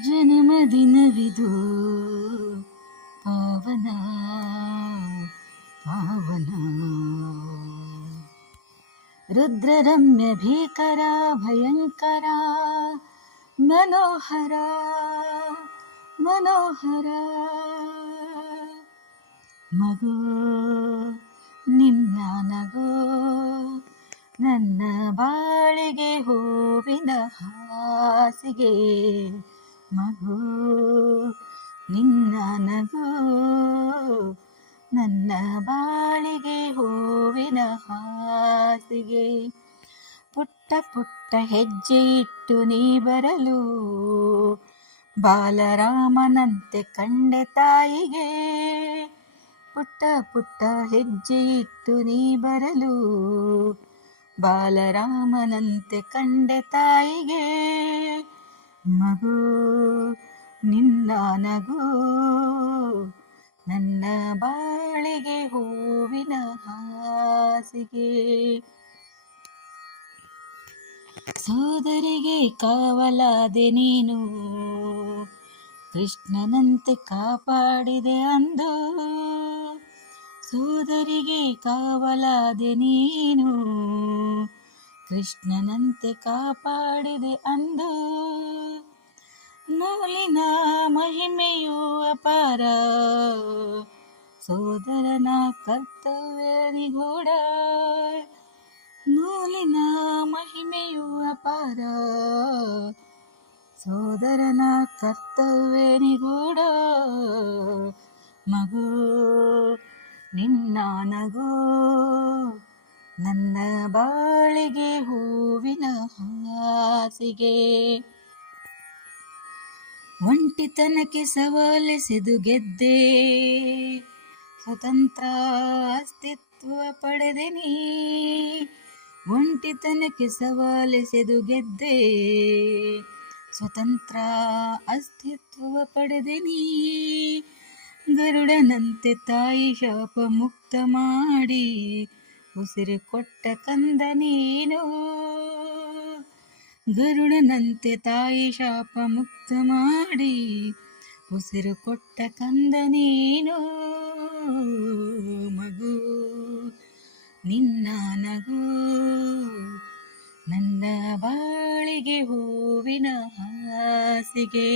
ಜನ್ಮದಿನವಿದು ಪಾವನ ಪಾವನ ರುದ್ರರಮ್ಯ ಭೀಕರ ಭಯಂಕರ ಮನೋಹರ ಮನೋಹರ ಮಗು ನಿನ್ನ ನಗು ನನ್ನ ಬಾಳಿಗೆ ಹೂವಿನ ಹಾಸಿಗೆ ಮಗು, ನಿನ್ನ ನಗು, ನನ್ನ ಬಾಳಿಗೆ ಹೂವಿನ ಹಾಸಿಗೆ. ಪುಟ್ಟ ಪುಟ್ಟ ಹೆಜ್ಜೆ ಇಟ್ಟು ನೀ ಬರಲು, ಬಾಲರಾಮನಂತೆ ಕಂಡೆ ತಾಯಿಗೆ. ಪುಟ್ಟ ಪುಟ್ಟ ಹೆಜ್ಜೆ ಇಟ್ಟು ನೀ ಬರಲು, ಬಾಲರಾಮನಂತೆ ಕಂಡೆ ತಾಯಿಗೆ. ಮಗು ನಿನ್ನ ನಗು. ನನ್ನ ಬಾಳಿಗೆ ಹೂವಿನ ಹಾಸಿಗೆ. ಸೋದರಿಗೆ ಕಾವಲಾದೆ ನೀನು. ಕೃಷ್ಣನಂತೆ ಕಾಪಾಡಿದೆ ಅಂದು. ಸೋದರಿಗೆ ಕಾವಲಾದೆ ನೀನು. ಕೃಷ್ಣನಂತೆ ಕಾಪಾಡಿದೆ ಅಂದು. ನೂಲಿನ ಮಹಿಮೆಯು ಅಪಾರ. ಸೋದರನ ಕರ್ತವ್ಯ ನಿಗೂಢ ನೂಲಿನ ಮಹಿಮೆಯು ಅಪಾರ. ಸೋದರನ ಕರ್ತವ್ಯ ನಿಗೂಢ ಮಗು, ನಿನ್ನ ನಗು, ನನ್ನ ಬಾಳಿಗೆ ಹೂವಿನ ಹಾಸಿಗೆ. ಒಂಟಿತನಕ್ಕೆ ಸವಾಲೆಸೆದು ಗೆದ್ದೆ. ಸ್ವತಂತ್ರ ಅಸ್ತಿತ್ವ ಪಡೆದೆ ನೀ. ಒಂಟಿತನಕ್ಕೆ ಸವಾಲೆಸೆದು ಗೆದ್ದೆ. ಸ್ವತಂತ್ರ ಅಸ್ತಿತ್ವ ಪಡೆದೆ ನೀ. ಗರುಡನಂತೆ ತಾಯಿ ಶಾಪ ಮುಕ್ತ ಮಾಡಿ ಉಸಿರು ಕೊಟ್ಟ ಕಂದ ನೀನು. ಗರುಡನಂತೆ ತಾಯಿ ಶಾಪ ಮುಕ್ತ ಮಾಡಿ ಉಸಿರು ಕೊಟ್ಟ ಕಂದ ನೀನು ಮಗು, ನಿನ್ನ ನಗು ನನ್ನ ಬಾಳಿಗೆ ಹೂವಿನ ಹಾಸಿಗೆ.